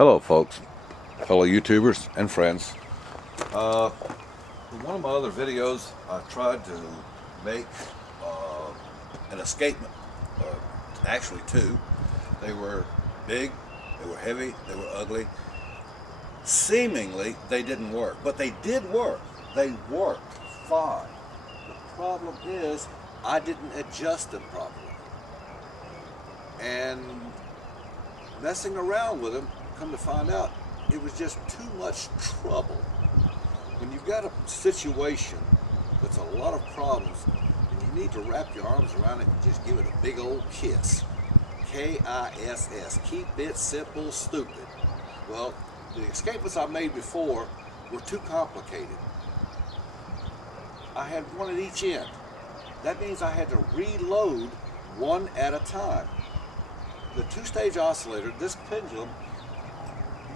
Hello folks, fellow YouTubers and friends. In one of my other videos I tried to make an escapement, actually two. They were big, they were heavy, they were ugly. Seemingly they didn't work, but they did work. They worked fine. The problem is I didn't adjust them properly. And messing around with them, come to find out, it was just too much trouble. When you've got a situation with a lot of problems and you need to wrap your arms around it and just give it a big old kiss. K-I-S-S. Keep it simple, stupid. Well, the escapements I made before were too complicated. I had one at each end. That means I had to reload one at a time. The two-stage oscillator, this pendulum,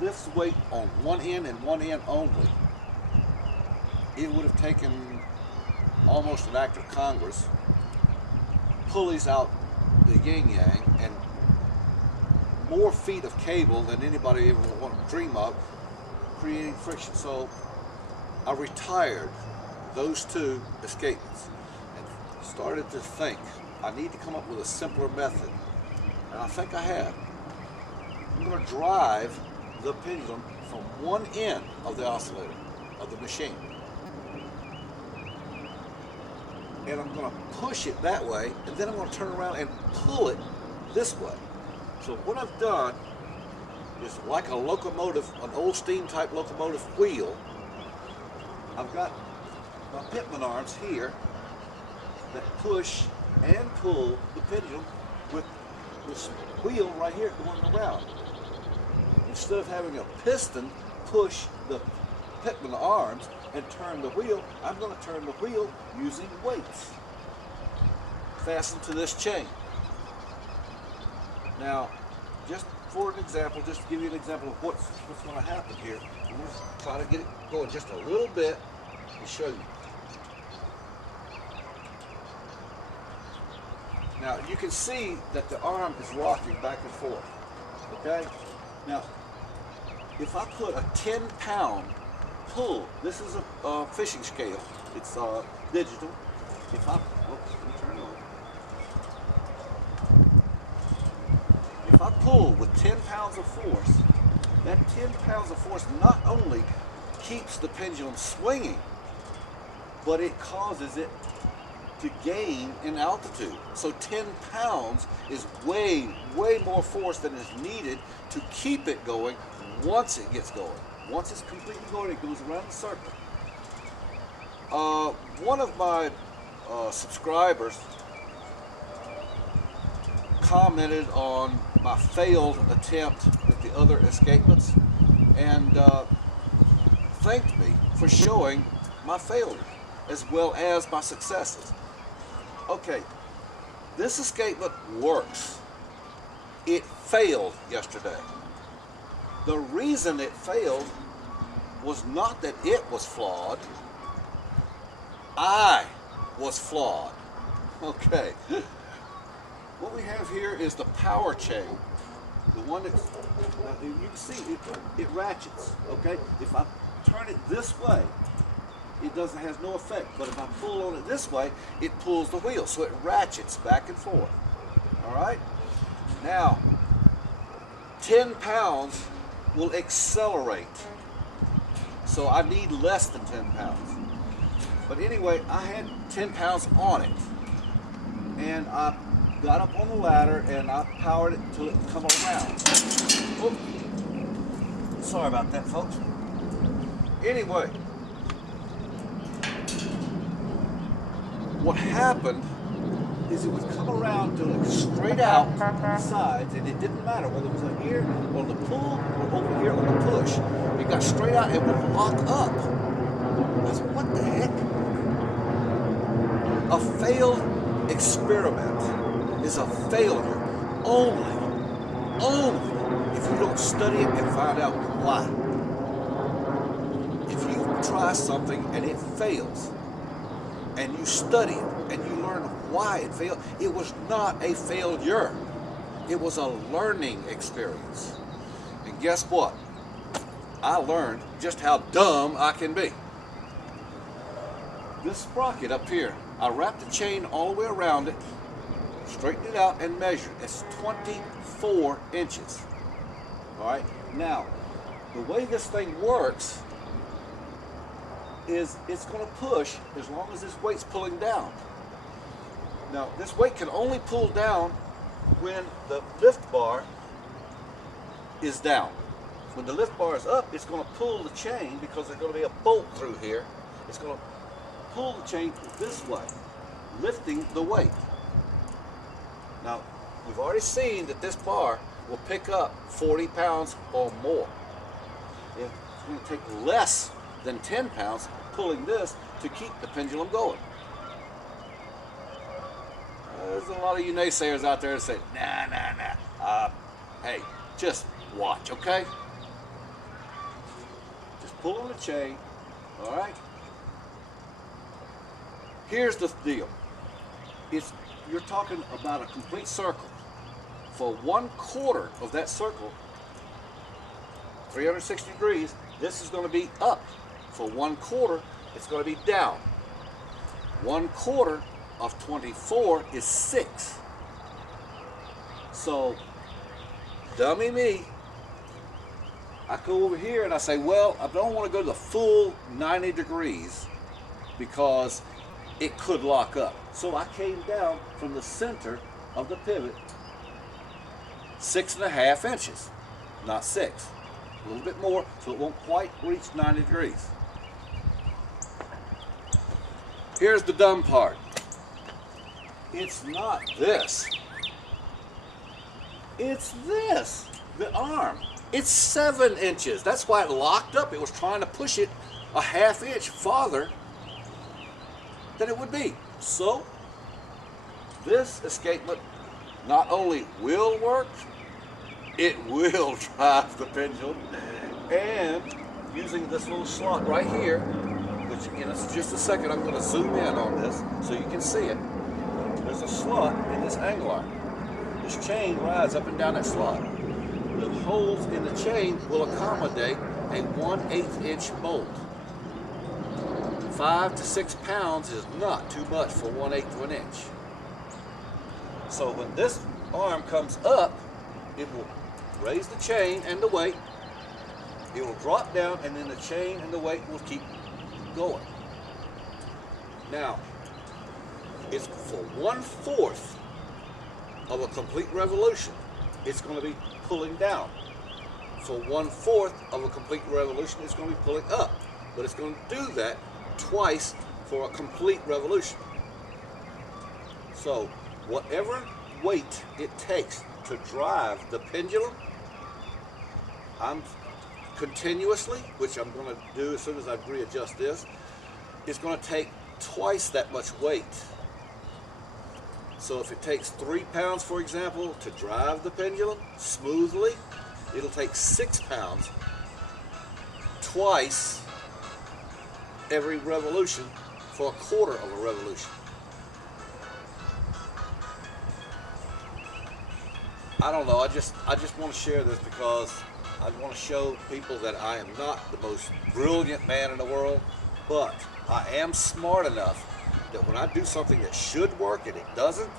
lifts weight on one end and one end only. It would have taken almost an act of Congress, pulleys out the yin-yang, and more feet of cable than anybody ever would want to dream of, creating friction. So I retired those two escapements and started to think, I need to come up with a simpler method. And I think I have. I'm going to drive the pendulum from one end of the oscillator, of the machine. And I'm going to push it that way, and then I'm going to turn around and pull it this way. So what I've done is like a locomotive, an old steam type locomotive wheel. I've got my pitman arms here that push and pull the pendulum with this wheel right here going around. Instead of having a piston push the pitman arms and turn the wheel, I'm going to turn the wheel using weights fastened to this chain. Now, just for an example, just to give you an example of what's going to happen here, I'm going to try to get it going just a little bit to show you. Now, you can see that the arm is rocking back and forth, okay? Now, if I put a 10-pound pull, this is a fishing scale, it's digital. If I, let me turn it on. If I pull with 10 pounds of force, that 10 pounds of force not only keeps the pendulum swinging, but it causes it to gain in altitude. So 10 pounds is way more force than is needed to keep it going once it gets going. Once it's completely going, it goes around the circle. One of my subscribers commented on my failed attempt with the other escapements and thanked me for showing my failure as well as my successes. Okay, this escapement works. It failed yesterday. The reason it failed was not that it was flawed. I was flawed. Okay. What we have here is the power chain. The one that you can see it ratchets. Okay. If I turn it this way, it has no effect. But if I pull on it this way, it pulls the wheel, so it ratchets back and forth. All right. Now, 10 pounds will accelerate. So I need less than 10 pounds. But anyway, I had 10 pounds on it. And I got up on the ladder and I powered it until it come around. Oh, sorry about that, folks. Anyway, what happened is it would come around to look straight out on the sides, and it didn't matter whether it was over here on the pull or over here on the push. It got straight out and would lock up. I said, what the heck? A failed experiment is a failure only if you don't study it and find out why. If you try something and it fails, and you study it, and you learn why it failed, it was not a failure. It was a learning experience. And guess what? I learned just how dumb I can be. This sprocket up here, I wrapped the chain all the way around it, straightened it out, and measured. It's 24 inches. All right, now, the way this thing works is it's going to push as long as this weight's pulling down. Now, this weight can only pull down when the lift bar is down. When the lift bar is up, it's going to pull the chain because there's going to be a bolt through here. It's going to pull the chain this way, lifting the weight. Now, we've already seen that this bar will pick up 40 pounds or more. It's going to take less than 10 pounds pulling this to keep the pendulum going. There's a lot of you naysayers out there that say, nah. Hey, just watch, okay? Just pull on the chain, all right? Here's the deal. You're talking about a complete circle. For 1/4 of that circle, 360 degrees, this is going to be up. For 1/4, it's going to be down. 1/4 of 24 is 6. So, dummy me, I go over here and I say, well, I don't want to go to the full 90 degrees because it could lock up. So I came down from the center of the pivot 6.5 inches, not 6. A little bit more, so it won't quite reach 90 degrees. Here's the dumb part. It's not this. It's this, the arm. It's 7 inches. That's why it locked up. It was trying to push it a 1/2 inch farther than it would be. So, this escapement not only will work, it will drive the pendulum, and using this little slot right here, which in just a second I'm going to zoom in on this so you can see it. There's a slot in this angle arm. This chain rides up and down that slot. The holes in the chain will accommodate a 1/8 inch bolt. 5 to 6 pounds is not too much for 1/8 of an inch. So when this arm comes up, it will raise the chain and the weight. It will drop down, and then the chain and the weight will keep going. Now, it's for 1/4 of a complete revolution, it's going to be pulling down. For 1/4 of a complete revolution, it's going to be pulling up. But it's going to do that twice for a complete revolution. So, whatever weight it takes to drive the pendulum, I'm continuously, which I'm going to do as soon as I readjust this, it's going to take twice that much weight. So if it takes 3 pounds, for example, to drive the pendulum smoothly, it'll take 6 pounds twice every revolution for 1/4 of a revolution. I don't know, I just want to share this because I want to show people that I am not the most brilliant man in the world, but I am smart enough that when I do something that should work and it doesn't,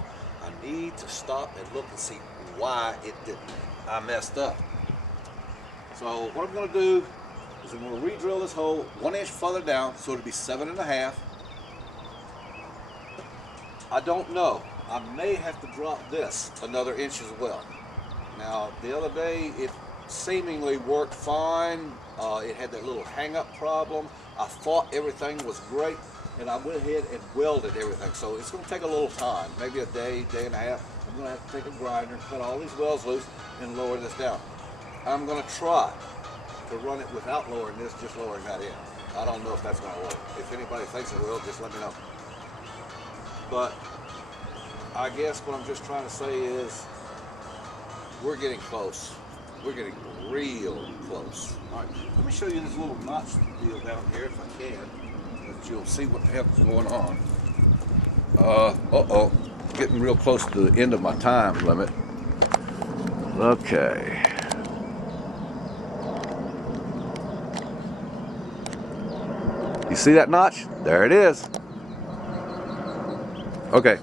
I need to stop and look and see why it didn't. I messed up. So what I'm going to do is I'm going to re-drill this hole 1 inch further down, so it'll be 7.5. I don't know. I may have to drop this another inch as well. Now, the other day, it seemingly worked fine. It had that little hang-up problem. I thought everything was great, and I went ahead and welded everything. So it's going to take a little time, maybe a day, day and a half. I'm going to have to take a grinder, cut all these welds loose, and lower this down. I'm going to try to run it without lowering this, just lowering that in. I don't know if that's going to work. If anybody thinks it will, just let me know. But I guess what I'm just trying to say is we're getting close. We're getting real close. All right, let me show you this little notch deal down here if I can, that you'll see what the heck's going on. Uh-oh, getting real close to the end of my time limit. Okay. You see that notch? There it is. Okay.